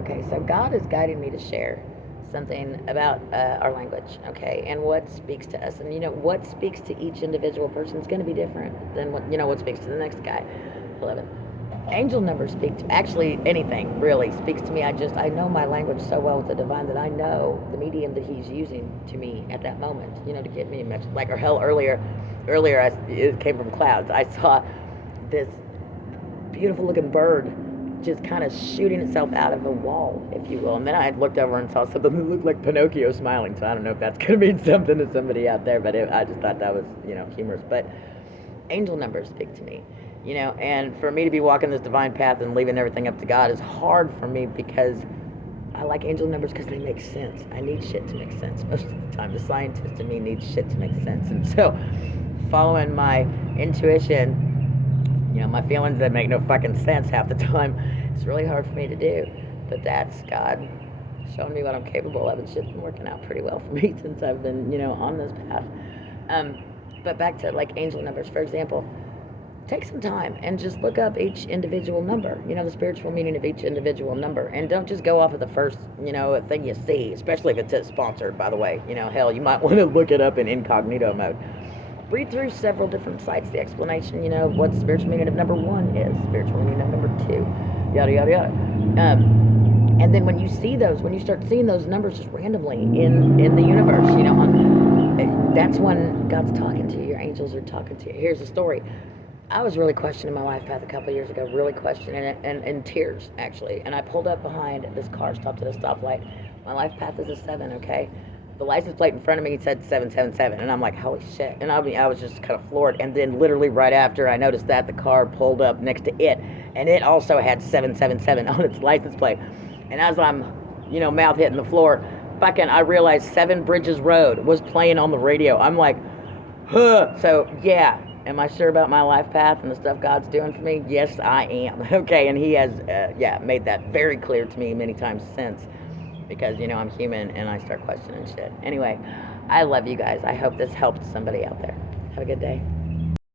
Okay, so God is guiding me to share something about our language, okay, and what speaks to us. And what speaks to each individual person is going to be different than what speaks to the next guy. 11. Angel numbers speak to actually anything really speaks to me. I know my language so well with the divine that I know the medium that he's using to me at that moment, to get me a message. Like, or hell, earlier it came from clouds. I saw this beautiful looking bird just kind of shooting itself out of the wall, if you will. And then I looked over and saw something that looked like Pinocchio smiling. So I don't know if that's going to mean something to somebody out there, but I just thought that was, humorous. But angel numbers speak to me, and for me to be walking this divine path and leaving everything up to God is hard for me because I like angel numbers because they make sense. I need shit to make sense most of the time. The scientist in me needs shit to make sense. And so following my intuition, my feelings that make no fucking sense half the time, it's really hard for me to do. But that's God showing me what I'm capable of, and shit's been working out pretty well for me since I've been, on this path. But back to like angel numbers, for example, take some time and just look up each individual number, the spiritual meaning of each individual number, and don't just go off of the first, thing you see, especially if it's sponsored, by the way. Hell, you might want to look it up in incognito mode. Read through several different sites, the explanation, of what the spiritual meaning of number 1 is, spiritual meaning of number 2, yada, yada, yada. And then when you start seeing those numbers just randomly in the universe, that's when God's talking to you, your angels are talking to you. Here's the story. I was really questioning my life path a couple of years ago, really questioning it, and in tears, actually. And I pulled up behind this car, stopped at a stoplight. My life path is a 7, okay? The license plate in front of me said 777, and I'm like, holy shit. And I was just kind of floored. And then literally right after I noticed that, the car pulled up next to it, and it also had 777 on its license plate. And as I'm, mouth hitting the floor, I realized 7 Bridges Road was playing on the radio. I'm like, huh. So, yeah. Am I sure about my life path and the stuff God's doing for me? Yes, I am. Okay, and he has, made that very clear to me many times since. Because, I'm human and I start questioning shit. Anyway, I love you guys. I hope this helped somebody out there. Have a good day.